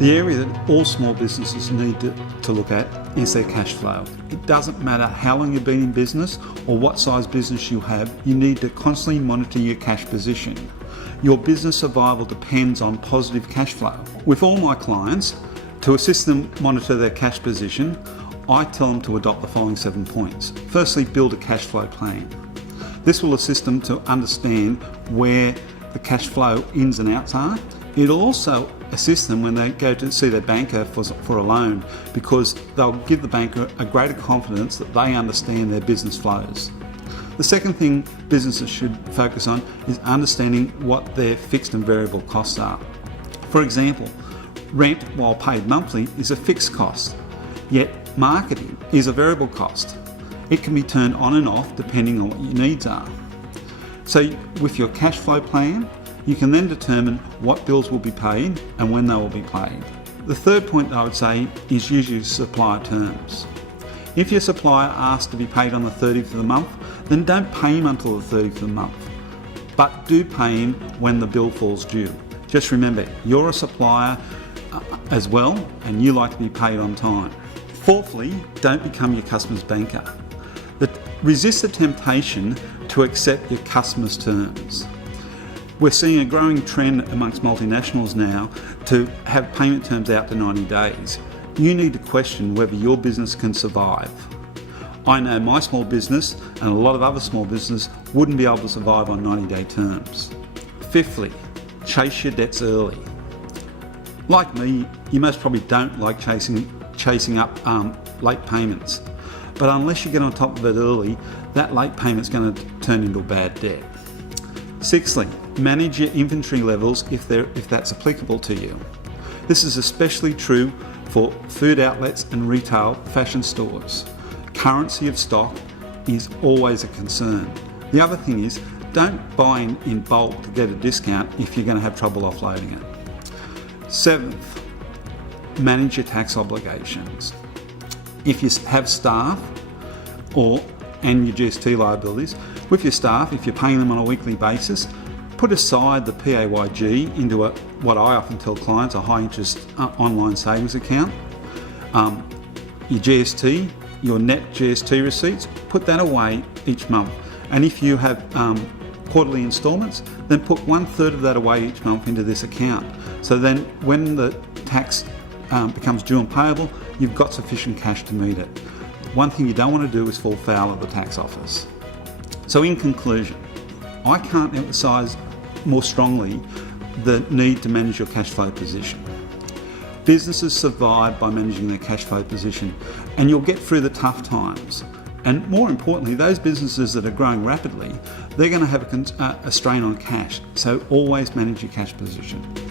The area that all small businesses need to look at is their cash flow. It doesn't matter how long you've been in business or what size business you have, you need to constantly monitor your cash position. Your business survival depends on positive cash flow. With all my clients, to assist them monitor their cash position, I tell them to adopt the following 7 points. Firstly, build a cash flow plan. This will assist them to understand where the cash flow ins and outs are. It'll also assist them when they go to see their banker for a loan, because they'll give the banker a greater confidence that they understand their business flows. The second thing businesses should focus on is understanding what their fixed and variable costs are. For example, rent, while paid monthly, is a fixed cost, yet marketing is a variable cost. It can be turned on and off depending on what your needs are. So with your cash flow plan, you can then determine what bills will be paid and when they will be paid. The third point I would say is use your supplier terms. If your supplier asks to be paid on the 30th of the month, then don't pay him until the 30th of the month, but do pay him when the bill falls due. Just remember, you're a supplier as well, and you like to be paid on time. Fourthly, don't become your customer's banker. Resist the temptation to accept your customer's terms. We're seeing a growing trend amongst multinationals now to have payment terms out to 90 days. You need to question whether your business can survive. I know my small business and a lot of other small businesses wouldn't be able to survive on 90-day terms. Fifthly, chase your debts early. Like me, you most probably don't like chasing up late payments. But unless you get on top of it early, that late payment's going to turn into a bad debt. Sixthly, manage your inventory levels if that's applicable to you. This is especially true for food outlets and retail fashion stores. Currency of stock is always a concern. The other thing is, don't buy in bulk to get a discount if you're going to have trouble offloading it. Seventh, manage your tax obligations. If you have staff and your GST liabilities, with your staff, if you're paying them on a weekly basis, put aside the PAYG into what I often tell clients, a high interest online savings account. Your GST, your net GST receipts, put that away each month. And if you have quarterly instalments, then put 1/3 of that away each month into this account. So then when the tax becomes due and payable, you've got sufficient cash to meet it. One thing you don't want to do is fall foul of the tax office. So in conclusion, I can't emphasise more strongly the need to manage your cash flow position. Businesses survive by managing their cash flow position, and you'll get through the tough times. And more importantly, those businesses that are growing rapidly, they're going to have a strain on cash. So always manage your cash position.